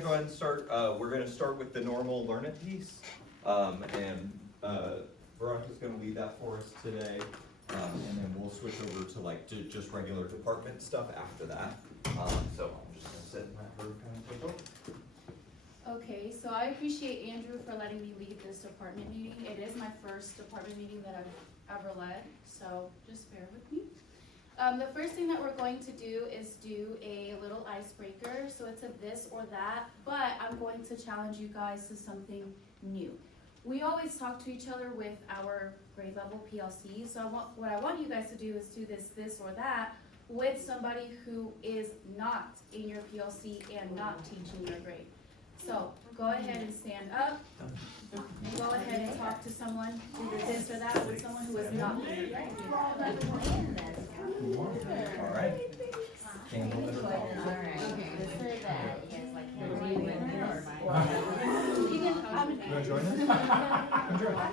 Go ahead and start. We're going to start with the normal learn it piece. Veronica's going to lead that for us today. And then we'll switch over to just regular department stuff after that. So I'm just going to sit and let her kind of take over. Okay, so I appreciate Andrew for letting me lead this department meeting. It is my first department meeting that I've ever led, so just bear with me. The first thing that we're going to do is do a little icebreaker. So it's a this or that, but I'm going to challenge you guys to something new. We always talk to each other with our grade level PLC, so what I want you guys to do is do this or that with somebody who is not in your PLC and not teaching your grade. So go ahead and stand up, and go ahead and talk to someone, do this or that with someone who is not in your grade. All right. Candle in her mouth. You want to join us? Come join us.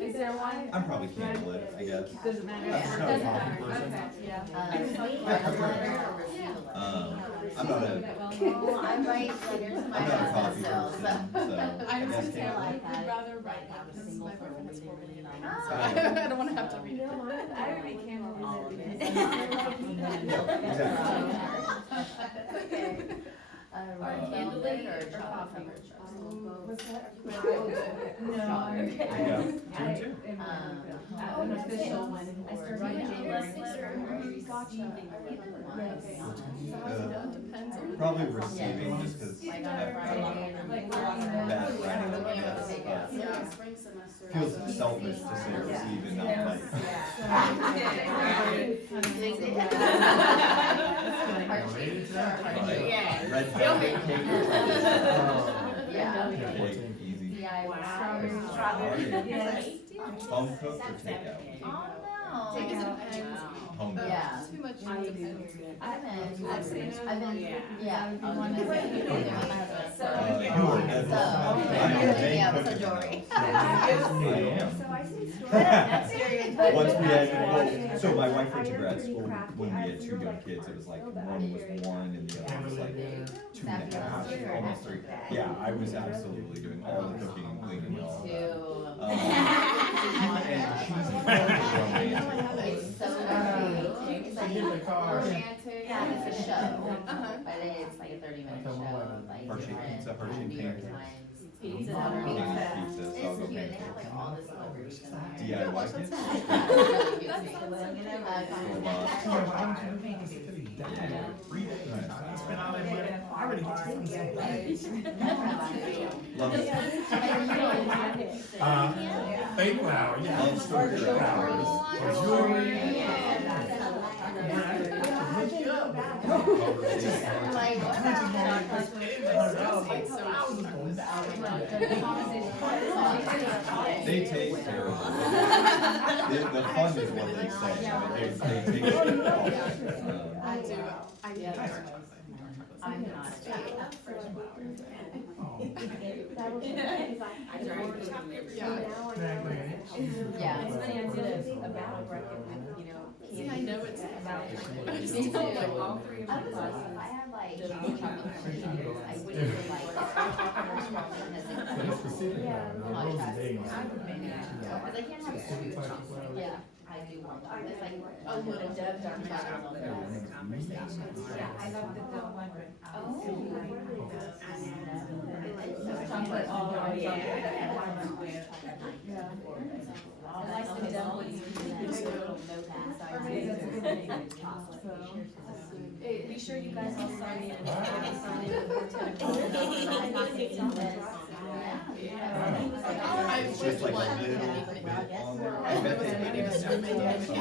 Is there one? I'm probably candle it, I guess. Doesn't matter. I'm just not a coffee person. I'm not a coffee person, so I guess candle. I'd rather write that because my boyfriend has 4 million items. I don't want to have to read it. I already candle Candlelit or coffee? What's that? No, I'm an official one. I started Probably receiving, just because I've got bad writing. spring semester. Feels selfish to say receive and not like. Red velvet cake. Cake, easy. Home cooked or takeout? Home cooked. Yeah. Too much. I've been, yeah. Once we had, so my wife went to grad school when we had 2 young kids. It was like one was 1 and the other was like 2.5, almost 3. Yeah, I was absolutely doing all the cooking and cleaning and all that. And she's romantic. Yeah, it's a show, but it's like a 30-minute show. Hershey pizza, Hershey pink. Pizza. Pizza, so I'll go They pink. have like all this celebrity stuff. DIY kits? Love it. Fake flower, yeah. Love story flowers. Jewelry. They taste terrible. The fun is what they say, but they taste awful. I'm not. Yeah. It's funny, I did a battle bracket with, See, I know it's about. Me too. Like all 3 of I my was classes. I had like chocolate marshmallows. I wouldn't even like chocolate marshmallows because I can't have sweet chocolate. Yeah, I do want that. It's like a little dark chocolate. Yeah, I love the one with. Chocolate all around. Yeah. I like the dumplings. Hey, be sure you guys all sign in. It's just like a little bit on there. I bet they didn't even have to.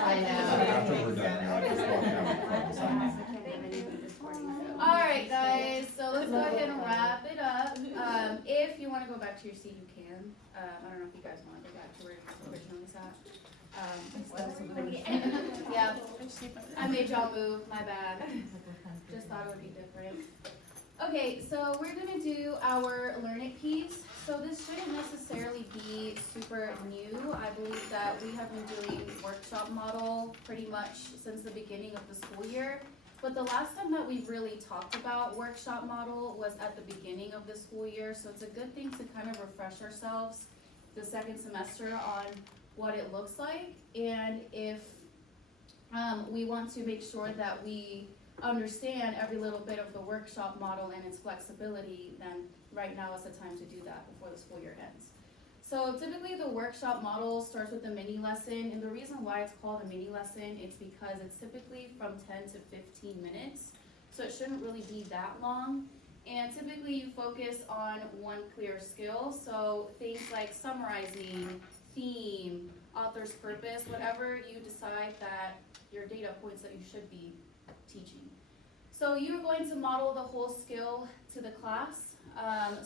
After we're done, I'll just walk out and sign. Alright guys, so let's go ahead and wrap it up. If you want to go back to your seat, you can. I don't know if you guys want to go back to where you originally sat. Yeah, I made y'all move, my bad. Just thought it would be different. Okay, so we're gonna do our Learn It piece. So this shouldn't necessarily be super new. I believe that we have been doing workshop model pretty much since the beginning of the school year. But the last time that we really talked about workshop model was at the beginning of the school year, so it's a good thing to kind of refresh ourselves the second semester on what it looks like, and if we want to make sure that we understand every little bit of the workshop model and its flexibility, then right now is the time to do that before the school year ends. So typically the workshop model starts with a mini lesson, and the reason why it's called a mini lesson is because it's typically from 10 to 15 minutes, so it shouldn't really be that long. And typically you focus on one clear skill, so things like summarizing, theme, author's purpose, whatever you decide that your data points that you should be teaching. So you're going to model the whole skill to the class.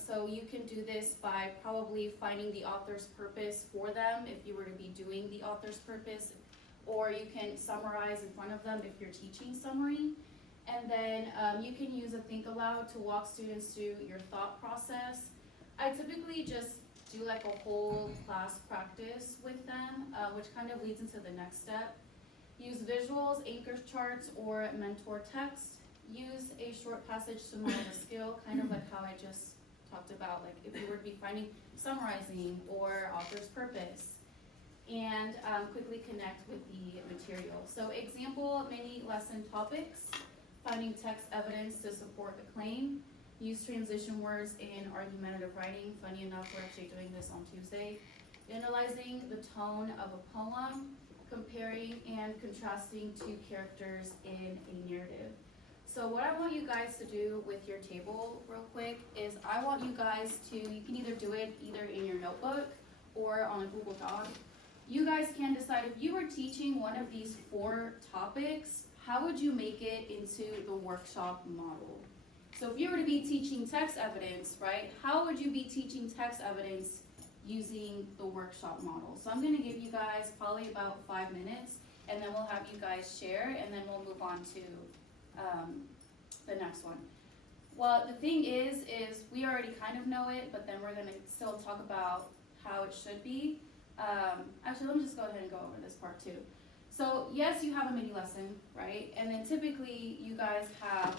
So you can do this by probably finding the author's purpose for them if you were to be doing the author's purpose, or you can summarize in front of them if you're teaching summary. And then you can use a think aloud to walk students through your thought process. I typically just do like a whole class practice with them, which kind of leads into the next step. Use visuals, anchor charts, or mentor text. Use a short passage to model the skill, kind of like how I just talked about, like if you were to be finding summarizing or author's purpose. And quickly connect with the material. So example mini lesson topics: finding text evidence to support the claim, use transition words in argumentative writing. Funny enough, we're actually doing this on Tuesday. Analyzing the tone of a poem, comparing and contrasting two characters in a narrative. So what I want you guys to do with your table real quick is I want you guys to, you can either do it either in your notebook or on a Google Doc. You guys can decide if you were teaching one of these 4 topics, how would you make it into the workshop model? So if you were to be teaching text evidence, right, how would you be teaching text evidence using the workshop model? So I'm gonna give you guys probably about 5 minutes, and then we'll have you guys share, and then we'll move on to the next one. Well, the thing is we already kind of know it, but then we're gonna still talk about how it should be. Actually, let me just go ahead and go over this part too. So yes, you have a mini lesson, right? And then typically you guys have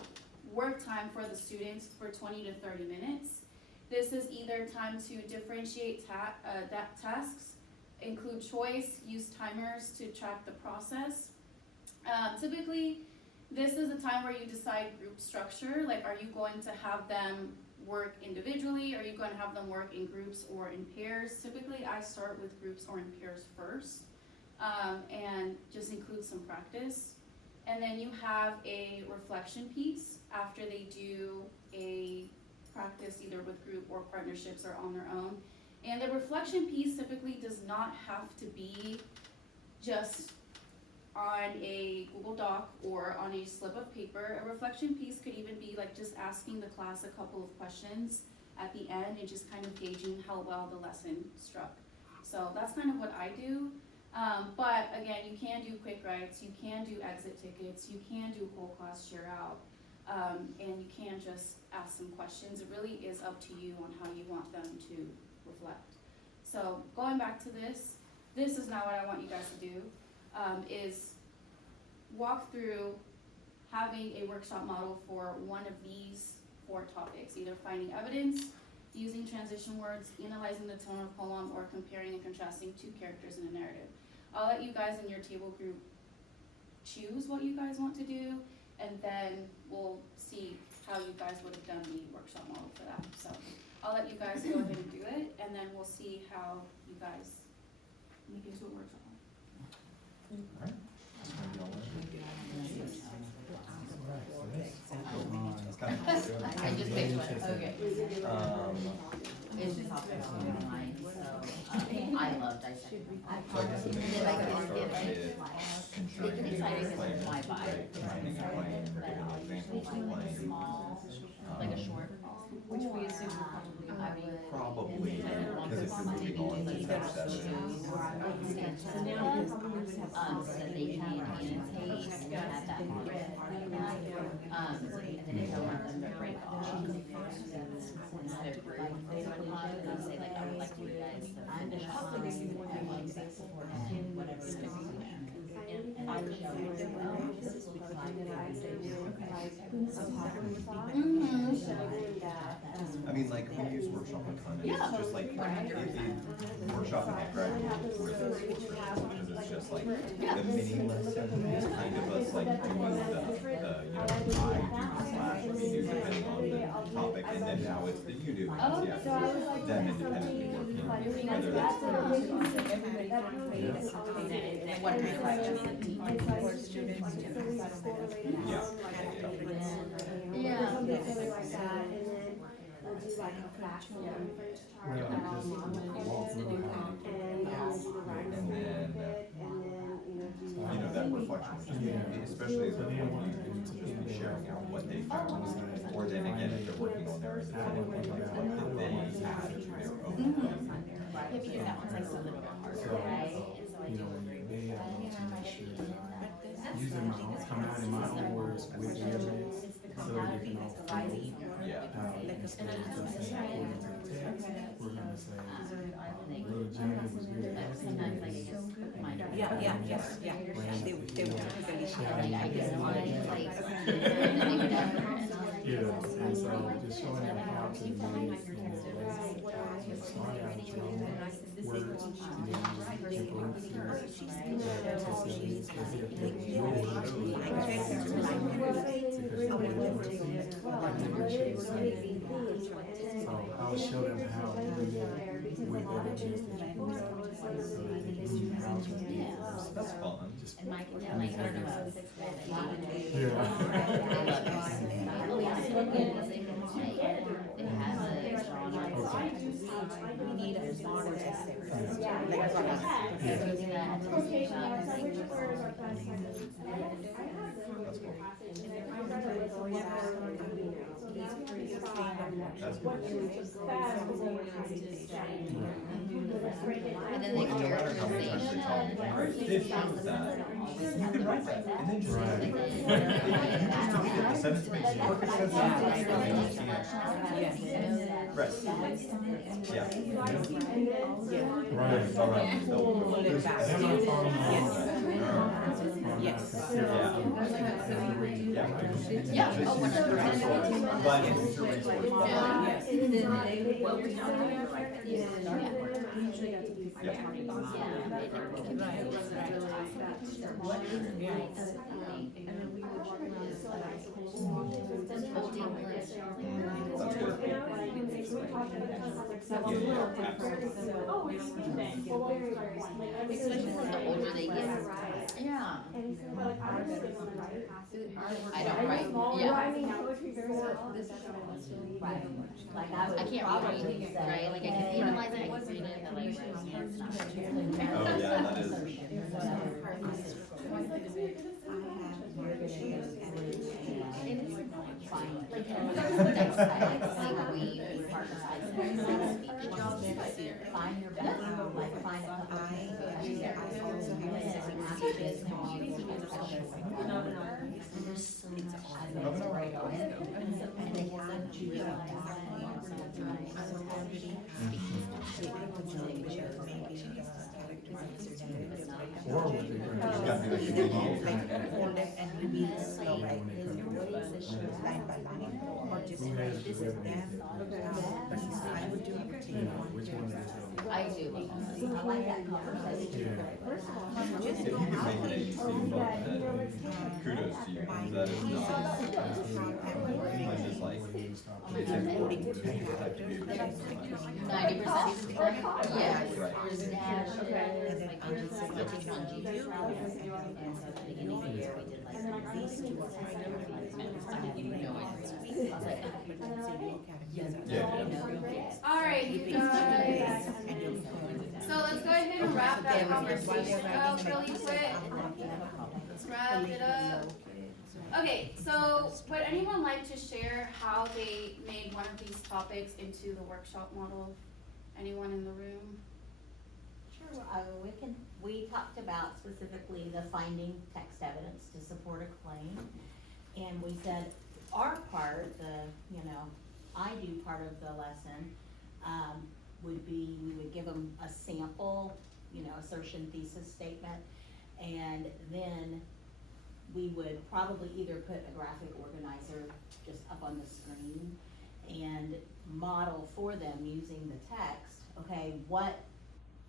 work time for the students for 20 to 30 minutes. This is either time to differentiate tasks, include choice, use timers to track the process. Typically, this is a time where you decide group structure, like are you going to have them work individually, are you going to have them work in groups or in pairs? Typically I start with groups or in pairs first, and just include some practice. And then you have a reflection piece after they do a practice either with group or partnerships or on their own. And the reflection piece typically does not have to be just on a Google Doc or on a slip of paper. A reflection piece could even be like just asking the class a couple of questions at the end and just kind of gauging how well the lesson struck. So that's kind of what I do. But again, you can do quick writes, you can do exit tickets, you can do whole class share out, and you can just ask some questions. It really is up to you on how you want them to reflect. So going back to this is now what I want you guys to do. Is walk through having a workshop model for one of these 4 topics, either finding evidence, using transition words, analyzing the tone of poem, or comparing and contrasting 2 characters in a narrative. I'll let you guys in your table group choose what you guys want to do, and then we'll see how you guys would have done the workshop model for that. So I'll let you guys go ahead and do it, and then we'll see how you guys make it into a workshop model. Alright. Maybe I'll I just picked one, okay. It's just off the online, so, I love dissecting. So I guess the main Like, start it's with They get excited because ensuring it's my vibe. training and playing, or giving examples of playing. Small, like a short, Which we assume would probably I would. Probably, because if you're moving on to text evidence. So now we would have. So that they can annotate and have that mark. And then if I want them to break off, instead of group, they would say like, I would like you guys to finish on and whatever it is. I mean, like, we use workshop a ton, and Yeah. it's just like, workshop and graduate is really cool, because it's just like, the mini lesson is kind of us like doing I do / we do, depending on the topic, and then now it's the you do, and Oh, it's them independently working, whether that's for. Everybody participates. And one kind of like, Yeah. Yeah. Something silly like that, and then we'll do like a flash conference chart Well, about just walk through and how. we'll do the rhymes And then, with it, and then, do. You know, that reflection, which is, Yeah. especially So when then you what do to be sharing out what they found, or then again, if they're working on their independent, like what did they add to their own. yeah, because that one's like a little bit harder, So, right? And so I you do know, when agree. they have to make sure that I'm using my own, coming out in my own words with the evidence, so that you can all feel Yeah. how, instead of just saying according to the text, we're gonna say, little Johnny was good. Sometimes like it just mind. Yeah. They will typically share. Like I just want to like. Yeah, and so just showing them how to make, start out with your own words, and then inferences, as if they're your words. So I'll show them how to do that with evidence that you provide, so that they can see how to do it. That's fun. Just And Mike, yeah, like, I don't know about sixth grade, but Yeah. oh, yeah, so good, is they can say, it has a strong line. We need a smaller essay. That's cool. And then the characterization. This shows that, you can write that, and then just. Right. You just delete it, the sentence makes perfect sense. Right. Yeah. Right. Alright. Pull it back. Then I follow Yes. Yeah. Yeah, oh, 100%. But in future resource. Well, we're talking like that. Usually got to do That's good. Especially like the older they get. Yeah. I don't write, yeah. Like I can't read, right, like I can analyze it, I can read it, but like, it's not. Oh, yeah, that is. Fine, like, next time, like we partner, speech jobs, find your best, like find a couple of people. There's so much I don't write on it. And they have to do Or what they bring. It's gotta be like a mediator. And we need to slow right line by line, or just Who has this the is evidence? them. I would do a You routine know, on which one is it? I do, I like that conversation. Yeah. If you can make it easy, kudos to you, because that is not, it's just like, it's important to make it have to be. 90%, yeah, there's dashes, like there's teaching on GU. And so at the beginning of the year, we did like these two or three different, I had no idea. I was like, Yeah. All right, you guys. So let's go ahead and wrap that conversation up really quick. Let's wrap it up. Okay, so would anyone like to share how they made one of these topics into the workshop model? Anyone in the room? Sure, we talked about specifically the finding text evidence to support a claim. And we said our part, I do part of the lesson, would be, we would give them a sample, assertion thesis statement. And then we would probably either put a graphic organizer just up on the screen and model for them using the text, okay, what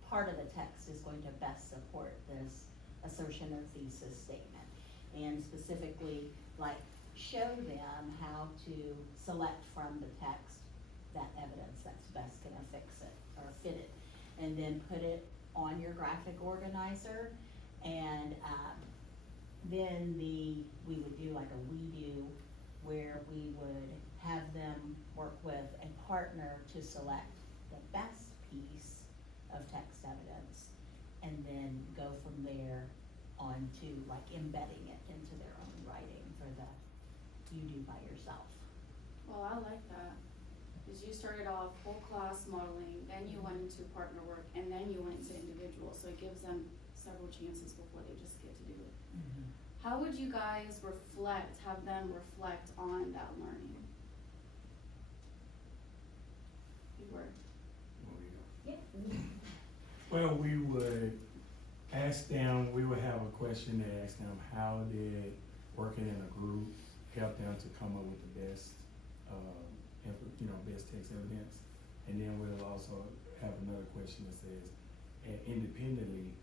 part of the text is going to best support this assertion or thesis statement? And specifically, like, show them how to select from the text that evidence that's best gonna fix it or fit it. And then put it on your graphic organizer, and, then we would do like a we do, where we would have them work with a partner to select the best piece of text evidence, and then go from there on to like embedding it into their own writing for the you do by yourself. Well, I like that, because you started off whole class modeling, then you went into partner work, and then you went to individual, so it gives them several chances before they just get to do it. How would you guys have them reflect on that learning? You were. Well, we would ask them, we would have a question to ask them, how did working in a group help them to come up with the best, best text evidence? And then we'll also have another question that says, independently,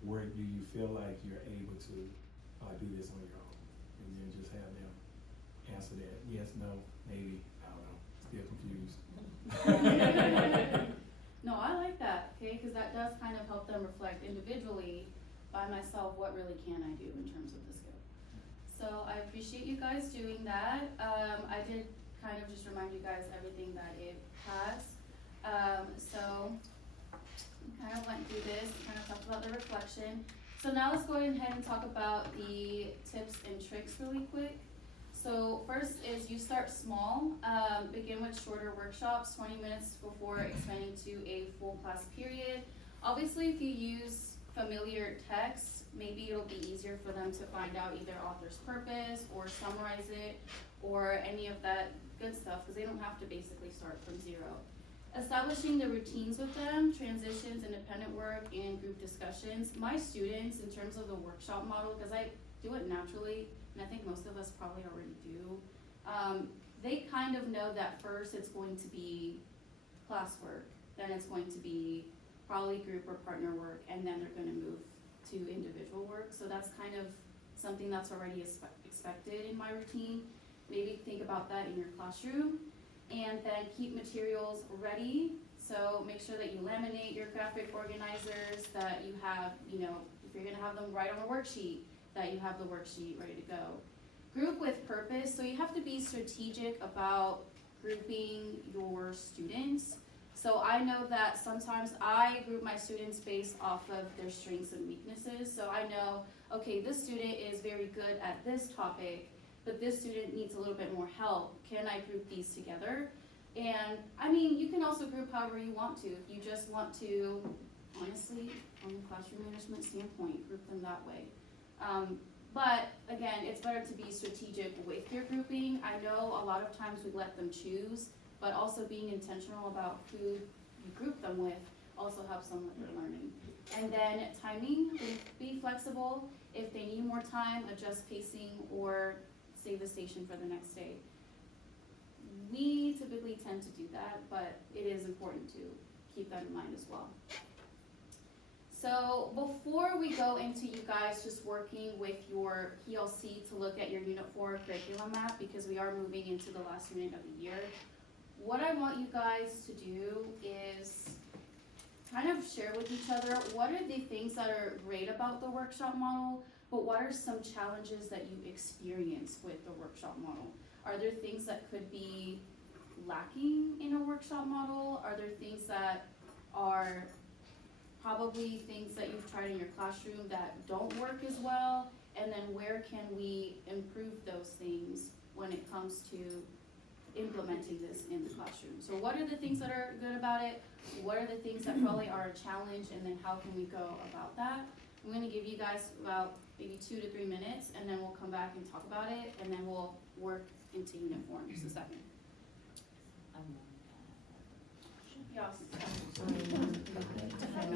where do you feel like you're able to do this on your own? And then just have them answer that, yes, no, maybe, I don't know, still confused. No, I like that, okay, because that does kind of help them reflect individually, by myself, what really can I do in terms of the skill. So I appreciate you guys doing that. I did kind of just remind you guys everything that it has. So we kind of went through this, kind of talked about the reflection. So now let's go ahead and talk about the tips and tricks really quick. So first is you start small, begin with shorter workshops, 20 minutes before expanding to a full class period. Obviously, if you use familiar text, maybe it'll be easier for them to find out either author's purpose or summarize it or any of that good stuff, because they don't have to basically start from zero. Establishing the routines with them, transitions, independent work, and group discussions. My students, in terms of the workshop model, because I do it naturally, and I think most of us probably already do, they kind of know that first it's going to be classwork, then it's going to be probably group or partner work, and then they're gonna move to individual work. So that's kind of something that's already expected in my routine. Maybe think about that in your classroom. And then keep materials ready. So make sure that you laminate your graphic organizers, that you have, if you're gonna have them write on a worksheet, that you have the worksheet ready to go. Group with purpose, so you have to be strategic about grouping your students. So I know that sometimes I group my students based off of their strengths and weaknesses. So I know, okay, this student is very good at this topic, but this student needs a little bit more help. Can I group these together? And I mean, you can also group however you want to. If you just want to, honestly, from a classroom management standpoint, group them that way. But again, it's better to be strategic with your grouping. I know a lot of times we let them choose, but also being intentional about who you group them with also helps them with their learning. And then timing, be flexible. If they need more time, adjust pacing or save the station for the next day. We typically tend to do that, but it is important to keep that in mind as well. So before we go into you guys just working with your PLC to look at your Unit 4 curriculum map, because we are moving into the last unit of the year, what I want you guys to do is kind of share with each other what are the things that are great about the workshop model, but what are some challenges that you experience with the workshop model? Are there things that could be lacking in a workshop model? Are there things that are probably things that you've tried in your classroom that don't work as well? And then where can we improve those things when it comes to implementing this in the classroom? So what are the things that are good about it? What are the things that probably are a challenge? And then how can we go about that? I'm gonna give you guys about maybe 2 to 3 minutes, and then we'll come back and talk about it, and then we'll work into Unit 4 in just a second. Yes.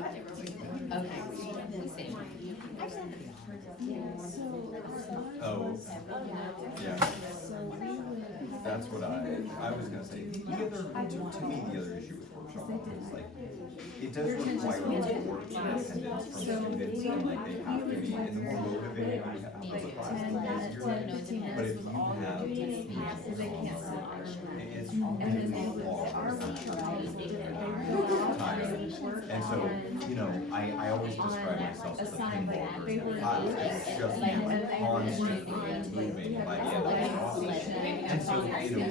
Okay. Same. Oh, yeah. That's what I was gonna say. The other, to me, the other issue with workshop is like, it does require more attendance from students, and like they have to be, and the more motivated you have the class, the easier. But if you have meetings it's really long, tiring. And so, you know, I always describe myself as a pinball person. It's just constantly moving by the end of the process. And so, you know,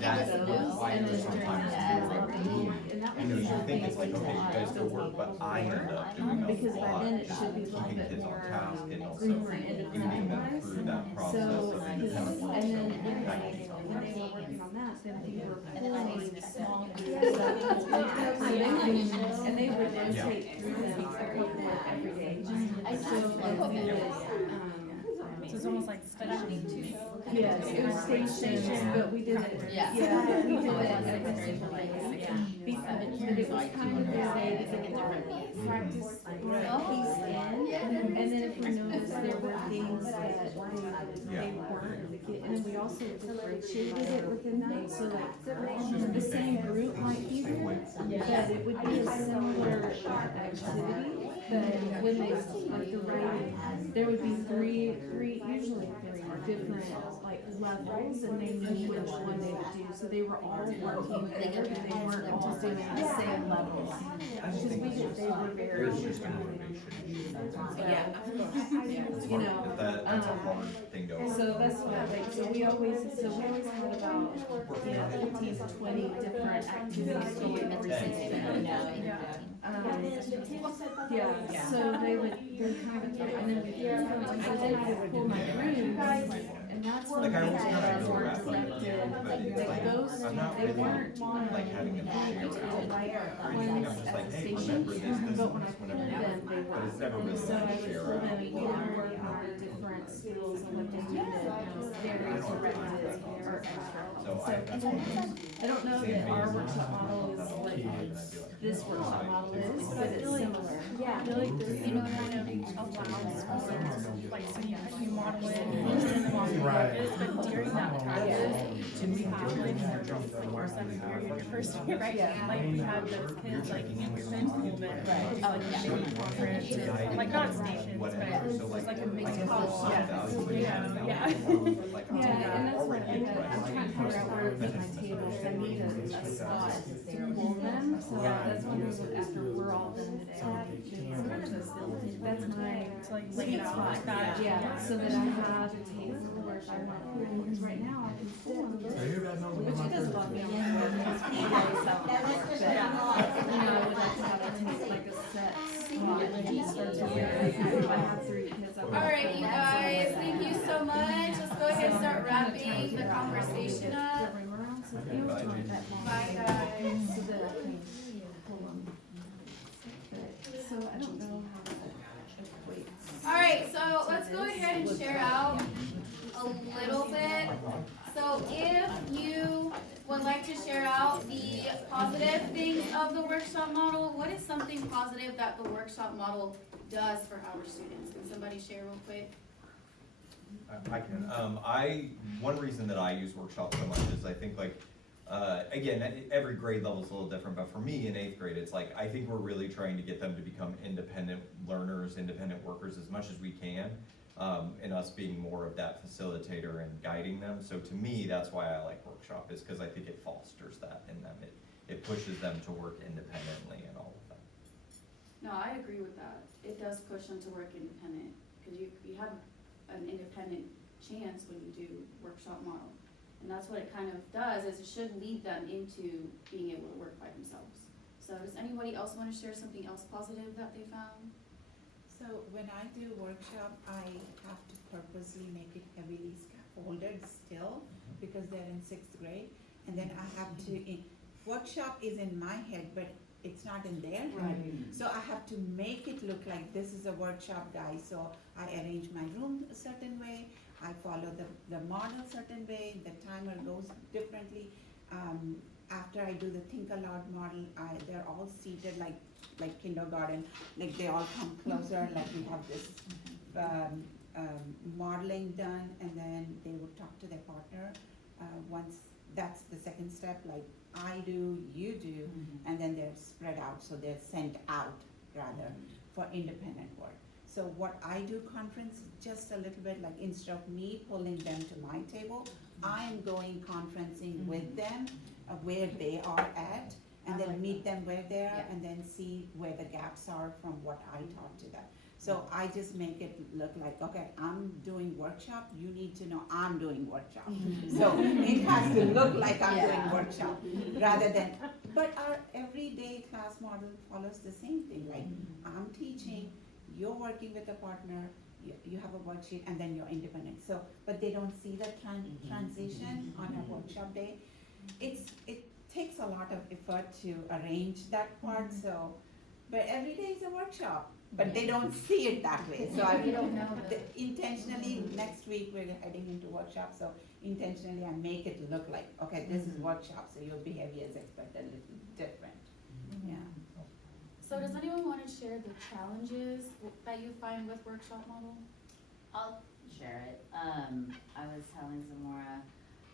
that requires sometimes more room. You know, you think it's like, okay, you guys go work, but I end up doing a lot, just keeping kids on task and also leading them through that process of independent work. So that keeps up. When they were working on that, then we were And then I pulling made small and they would rotate through them every day. So we would, So it's almost like studying. yes, it was station, but we did it. Yeah. Yeah, we did it Like, every very single like, day. yeah. But it was kind of a way to get practice or a piece in. And then if we noticed there were things that they weren't, and then we also differentiated it within that, so like the same group might be there, but it would be a similar activity, but when they, like the writing, there would be three, usually three different like levels, and they knew which one they would do, so they were all working together, but they weren't all doing the same levels. Because they were very, There's just a motivation issue. you know, That's a hard thing to overcome. so that's what, like, so we always had about, 15 to 20 different activities going every single day. Yeah, so they would kind of get, and then I would pull my room, and that's when Like I always they kind of know were wrap directed, but it's like like, those, I'm not they really weren't like having them share out or anything. I'm just like, hey, stations, remember this, this, but when I this, pulled whenever. them, they But were. it's never really So I like would share pull them, out. we would work on the different skills and what they needed, very directed or extra. So I don't know that our workshop model is like this workshop model is, but it's similar. I feel like this, kind of allows for, like, so you model it, and then on practice, but during that practice, to we have like our second period, your first year, right? Like, we had those kids, like, in movement, like, different, like, not stations, but it was like a mixed school. Yeah. Yeah, and that's what, I'm trying to figure out where to put my tables, I need a spot to pull them, so that's when we look after we're all done today. That's my To, like, lay it out like that. yeah, so that I have a table where if I want to put them, because right now I can pull them. So everybody knows Which about it does this. bug me a little bit, because people always have to work, but, you know, I would like to have a table, like a set spot, to where if I have 3 kids, I would. All right, you guys, thank you so much. Let's go ahead and start wrapping the conversation up. Bye, guys. So that I can pull them. But, so I don't know how to wait. All right, so let's go ahead and share out a little bit. So if you would like to share out the positive things of the workshop model, what is something positive that the workshop model does for our students? Can somebody share real quick? I can. One reason that I use workshops so much is I think like, again, every grade level is a little different, but for me in 8th grade, it's like, I think we're really trying to get them to become independent learners, independent workers as much as we can. And us being more of that facilitator and guiding them. So to me, that's why I like workshop, is because I think it fosters that in them. It pushes them to work independently and all of that. No, I agree with that. It does push them to work independent, because you have an independent chance when you do workshop model. And that's what it kind of does, is it should lead them into being able to work by themselves. So does anybody else want to share something else positive that they found? So when I do workshop, I have to purposely make it heavily scaffolded still, because they're in 6th grade. And then I have to, workshop is in my head, but it's not in their head. So I have to make it look like this is a workshop, guys. So I arrange my room a certain way, I follow the model certain way, the timer goes differently. After after I do the think aloud model, they're all seated like kindergarten, like they all come closer, like we have this modeling done, and then they would talk to their partner. Once that's the second step, like I do, you do, and then they're spread out, so they're sent out rather for independent work. So what I do conference, just a little bit, like instead of me pulling them to my table, I'm going conferencing with them where they are at, and then meet them where they are, and then see where the gaps are from what I taught to them. So I just make it look like, okay, I'm doing workshop, you need to know I'm doing workshop. So it has to look like I'm doing workshop, rather than, but our everyday class model follows the same thing, like I'm teaching, you're working with a partner, you have a worksheet, and then you're independent. So, but they don't see the transition on a workshop day. It takes a lot of effort to arrange that part, so, but every day is a workshop, but they don't see it that way. So I intentionally, next week we're heading into workshop, so intentionally I make it look like, okay, this is workshop, so your behavior is expected a little different, yeah. So does anyone want to share the challenges that you find with workshop model? I'll share it. I was telling Zamora,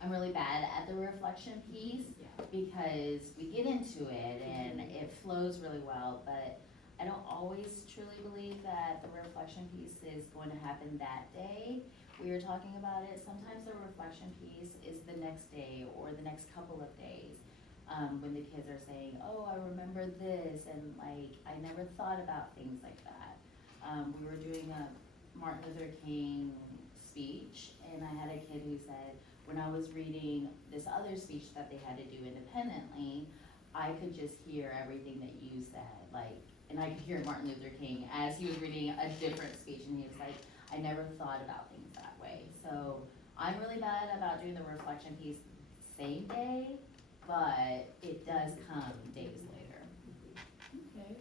I'm really bad at the reflection piece because we get into it and it flows really well, but I don't always truly believe that the reflection piece is going to happen that day. We were talking about it. Sometimes the reflection piece is the next day or the next couple of days. When the kids are saying, oh, I remember this, and like, I never thought about things like that. We were doing a Martin Luther King speech, and I had a kid who said, when I was reading this other speech that they had to do independently, I could just hear everything that you said, like, and I could hear Martin Luther King as he was reading a different speech, and he was like, I never thought about things that way. So I'm really bad about doing the reflection piece same day, but it does come days later. Okay,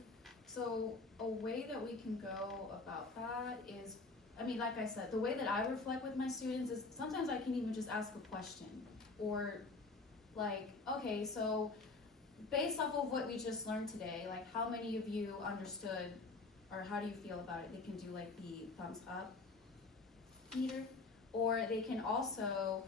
so a way that we can go about that is, I mean, like I said, the way that I reflect with my students is sometimes I can even just ask a question, or like, okay, so based off of what we just learned today, like how many of you understood, or how do you feel about it? They can do like the thumbs up meter, or they can also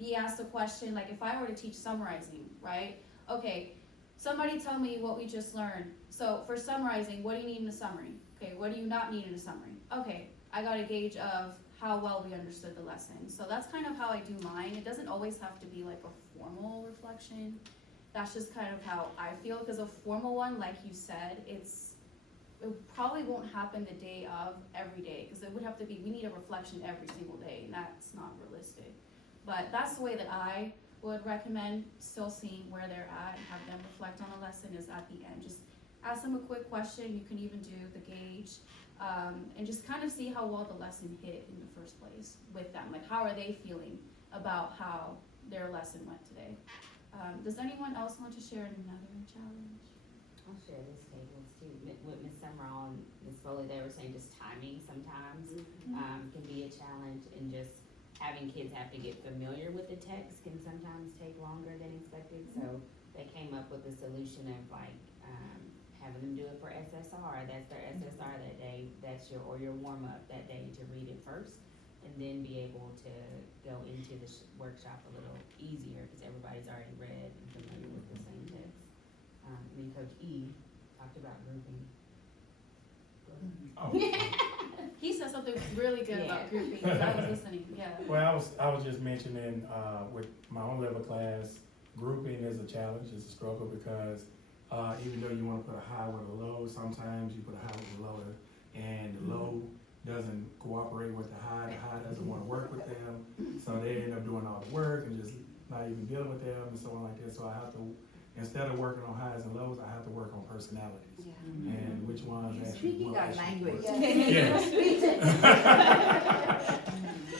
be asked a question, like if I were to teach summarizing, right? Okay, somebody tell me what we just learned. So for summarizing, what do you need in a summary? Okay, what do you not need in a summary? Okay, I got a gauge of how well we understood the lesson. So that's kind of how I do mine. It doesn't always have to be like a formal reflection. That's just kind of how I feel, because a formal one, like you said, it probably won't happen the day of every day, because it would have to be, we need a reflection every single day, and that's not realistic. But that's the way that I would recommend still seeing where they're at and have them reflect on a lesson, is at the end. Just ask them a quick question. You can even do the gauge, and just kind of see how well the lesson hit in the first place with them. Like, how are they feeling about how their lesson went today? Does anyone else want to share another challenge? I'll share this tables too. With Ms. Summerall and Ms. Foley, they were saying just timing sometimes can be a challenge, and just having kids have to get familiar with the text can sometimes take longer than expected. So they came up with a solution of like having them do it for SSR. That's their SSR that day. That's your warm up that day to read it first, and then be able to go into the workshop a little easier because everybody's already read and familiar with the same text. And then Coach E talked about grouping. Oh. He said something really good about grouping, because I was listening, yeah. Well, I was just mentioning, with my own level class, grouping is a challenge, it's a struggle, because, even though you wanna put a high with a low, sometimes you put a high with a low, and the low doesn't cooperate with the high doesn't wanna work with them, so they end up doing all the work and just not even dealing with them and so on like that. So I have to, instead of working on highs and lows, I have to work on personalities. And which ones actually Speaking will our actually language. work. Yes.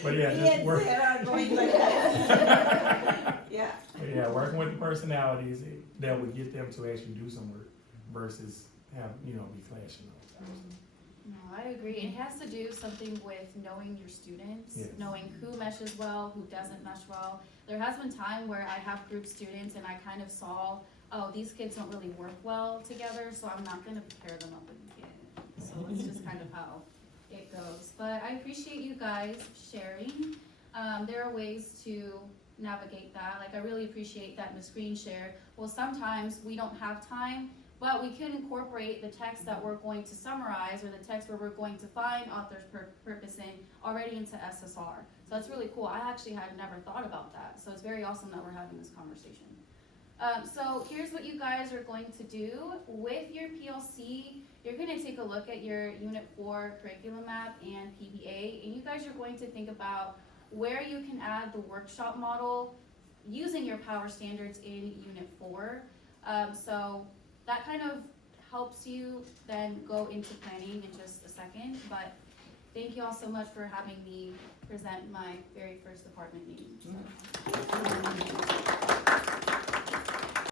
But yeah, just work. Sarah are going like that. Yeah. But yeah, working with the personalities that would get them to actually do some work versus have, be clashing all the time. No, I agree. It has to do something with knowing your students, Yes. knowing who meshes well, who doesn't mesh well. There has been time where I have group students and I kind of saw, oh, these kids don't really work well together, so I'm not gonna pair them up again. So it's just kind of how it goes. But I appreciate you guys sharing. There are ways to navigate that. Like, I really appreciate that in the screen share. Well, sometimes we don't have time, but we can incorporate the text that we're going to summarize or the text where we're going to find author's purposing already into SSR. So that's really cool. I actually had never thought about that. So it's very awesome that we're having this conversation. So here's what you guys are going to do. With your PLC, you're going to take a look at your Unit 4 curriculum map and PBA, and you guys are going to think about where you can add the workshop model using your power standards in Unit 4. So that kind of helps you then go into planning in just a second, but thank you all so much for having me present my very first department meeting. So.